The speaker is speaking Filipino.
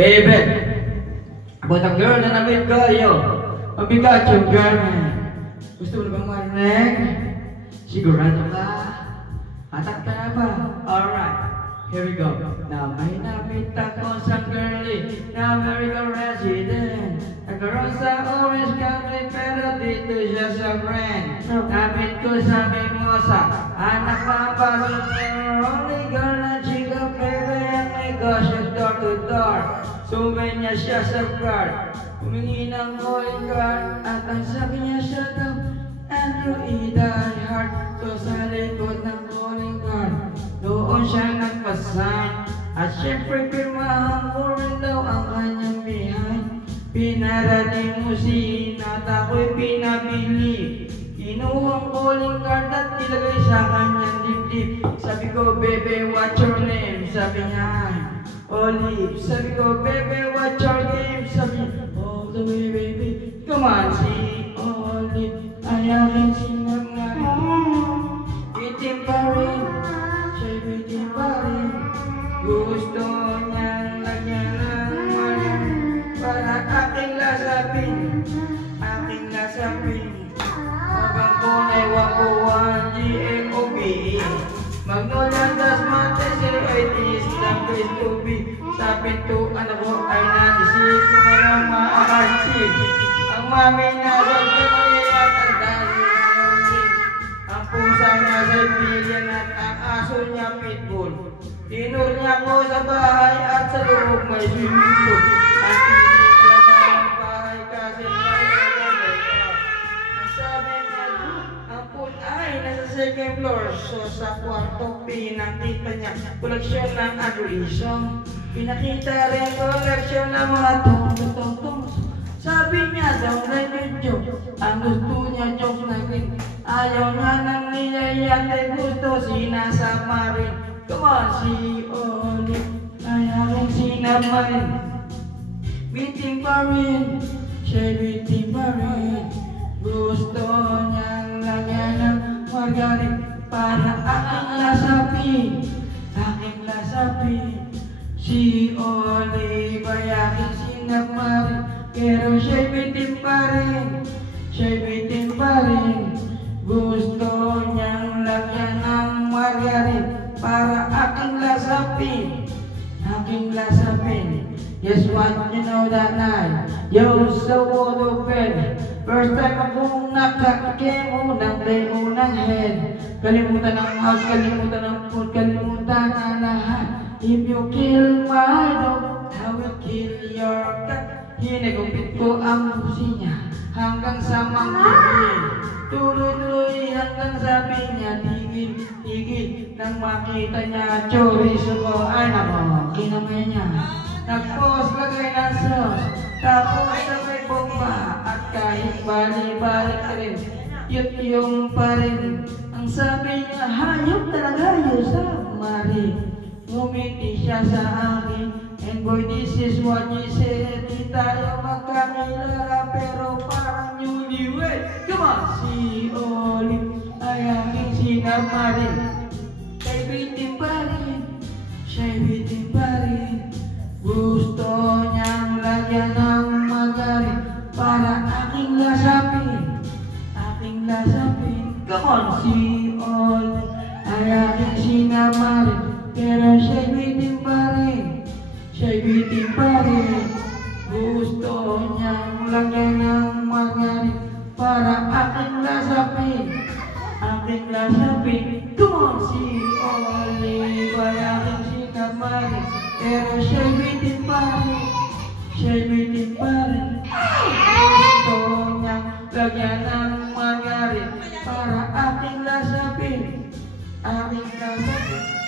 Baby, about a girl na na-meet ko, yo. Mabigat yung girl, man. Gusto mo na bang marinig? Sigurado ka? Hatak ka na ba? Alright, here we go. Now may na-meet ako sa girlie na American resident. Nagkaroon sa Orange County pero dito siya sa friend. Na-meet ko sa Mimosa, anak na pasok ng only girl na chica, baby, ang negosyo door to door. Sumay niya siya sa guard, humingi ng calling card, at ang sabi niya siya daw, Andrew E. Diehard. So sa likod ng calling card, doon siya nagpasign, at syempre pirmahan ko rin daw ang kanyang behind. Pinarating mo si at ako'y pinabili, kinuha ang calling card at ilagay sa kanyang dibdib. Sabi ko, baby, what's your name? Sabi niya, Olive. Sabi ko, baby, what's your game? Sabi niya, all the way, baby. Come on, si Olive. Ay aking sinangay. Itim pa rin, siya'y bitim pa rin. Gusto niyang lagyan ng maling para aking lasapin, aking lasapin. Hanggang kunay wapuan, G-A-O-B. Magnolia das mates, C-I-T-S ng place to be. Sa pintuan ako ay naisip ko na lang maaarsip. Ang mami nasa Germany at ang daddy na ang pusa nasa Siberian at ang aso niya pitbull. Tinur niya ko sa bahay at sa loob may swimming pool. At hindi talaga ang bahay kasi may elevator. Ang sabi niya, ang pool ay nasa second floor. So sa kwarto pinakita niya koleksyon ng adoration. Pinakita rin koleksyon ng mga tong-tong-tong. Sabi niya daw na yung joke, ang gusto niya jokes na rin. Ayaw nga nang niyayate, gusto sinasama rin. Come on, si Olive, ay aking sinamain. Biting pa rin, siya'y biting pa rin. Gusto niyang lagyan ng margarin para aking lasapin, aking lasapin. Si Olive ay aking sinamain, pero siya'y biting pa rin, siya'y biting pa rin. Gusto niyang lagyan ng margarin para aking lasapin, aking lasapin. Guess what, you know that night, you're so open. First time akong nakakim, unang day, unang head. Kalimutan ng house, kalimutan ng food, kalimutan ang lahat. If you kill my dog, I will kill your cat. Hinagupit ko ang pusi niya hanggang sa manggigil. Tuloy-tuloy hanggang sabi niya, tigil, tigil. Nang makita niya, chorizo ko, ay nako, kinamay niya. Nag-post, lagay ng sauce, tapos sabay bomba. At kahit bali-balik rin, yut-yung pa rin. Ang sabi niya, hayop talaga yun sa mari. Ngumiti siya sa akin, and boy, this is what you said. Di tayo magkakilala, pero parang newlywed. Come on, si Olive ay aking sinamarin. Siya'y bitin pa rin, siya'y bitin pa rin. Gusto niyang lagyan ng magarin para aking lasapin, aking lasapin. Come on, si Olive ay aking sinamarin, pero siya'y bitin pa rin, siya'y bitin pa rin. Gusto niyang lagyan ng magarin para aking lasapin, aking lasapin. Come on, si Olive ay aking sinamarin, pero siya'y bitin pa rin, siya'y bitin pa rin. Gusto niyang lagyan ng magarin para aking lasapin, aking lasapin.